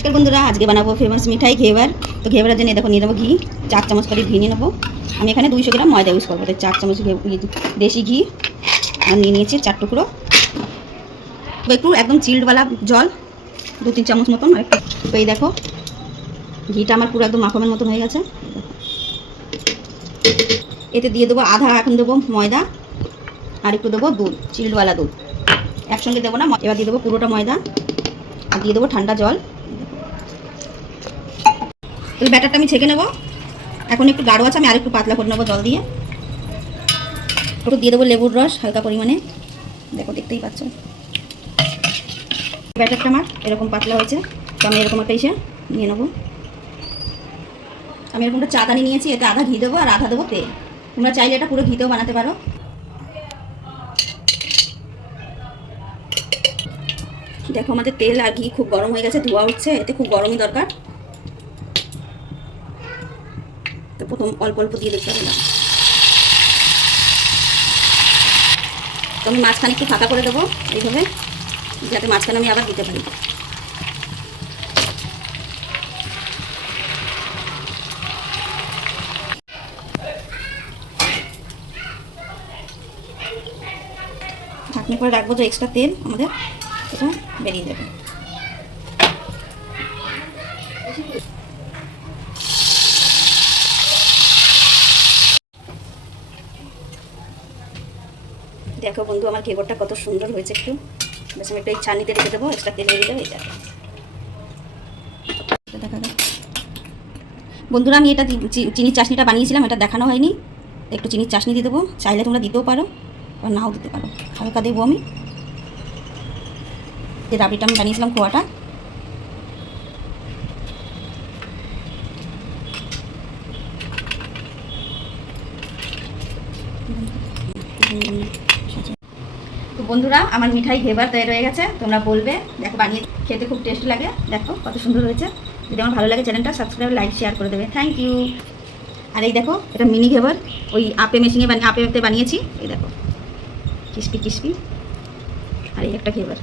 नमस्कार बंधुरा आज के बनाबो फेमास मिठाई घेवर। तो घेवरार जन्य देखो निये नेबो घी 4 चामच करे घी निये नेबो। आमी एखाने 200 ग्राम मयदा यूज करबो। 4 चामच देशी घी और निये नियेछि 4 टुकरो एकटू एकदम चिल्ड वाला जल 2-3 चामच मतन। तो ये देखो घीटा आमार पुरो एकदम माखনের मतन হয়ে গেছে। এতে দিয়ে দেবো আধা এখন দেবো ময়দা আর একটু দেবো দুধ, চিল্ড वाला দুধ একসঙ্গে দেবো না। এবার দিয়ে দেবো পুরোটা ময়দা আর দিয়ে দেবো ঠান্ডা জল। তো ব্যাটারটা আমি ছেঁকে নেব। এখন একটু গাঢ় আছে, আমি আর একটু পাতলা করে নেবো জল দিয়ে। একটু দিয়ে দেবো লেবুর রস হালকা পরিমাণে, দেখো দেখতেই পাচ্ছ ব্যাটারটা আমার এরকম পাতলা হয়েছে। তো আমি এরকম একটা ইসে নিয়ে নেবো। আমি এরকম একটা চাদানি নিয়েছি, এতে আধা ঘি দেবো আর আধা দেবো তেল। তোমরা চাইলে এটা পুরো ঘিতেও বানাতে পারো। দেখো আমাদের তেল আর ঘি খুব গরম হয়ে গেছে, ধোয়া উঠছে, এতে খুব গরমই দরকার। তো প্রথম অল্প অল্প দিয়ে দেখতে হবে। তো আমি মাঝখানে একটু ফাঁকা করে দেবো এইভাবে, যাতে মাঝখানে আমি আবার দিতে পারি। ঢাকনি করে রাখবো, যে এক্সট্রা তেল আমাদের এটা বেরিয়ে যাবে। দেখো বন্ধু আমার ঘেবরটা কত সুন্দর হয়েছে। একটু বেশ আমি একটু এই ছানিতে রেখে দেবো, এক্সট্রা তেল বেরিয়ে যাবে। এটা দেখা যাক বন্ধুরা, আমি এটা চিনির চাশনিটা বানিয়েছিলাম, এটা দেখানো হয়নি। একটু চিনির চাশনি দিয়ে দেবো, চাইলে তোমরা দিতেও পারো বা নাও দিতে পারো। হালকা দেবো আমি যে রাবড়িটা আমি বানিয়েছিলাম খোয়াটা। তো বন্ধুরা আমার মিঠাই ঘেবার তৈরি হয়ে গেছে। তোমরা বলবে, দেখো বানিয়ে খেতে খুব টেস্ট লাগে। দেখো কত সুন্দর হয়েছে। যদি আমার ভালো লাগে চ্যানেলটা সাবস্ক্রাইব লাইক শেয়ার করে দেবে। Thank you. আর এই দেখো এটা মিনি ঘেবার, ওই আপে মেশিনে আপেতে বানিয়েছি। এই দেখো ক্রিস্পি ক্রিস্পি। আর এই একটা ঘেবার।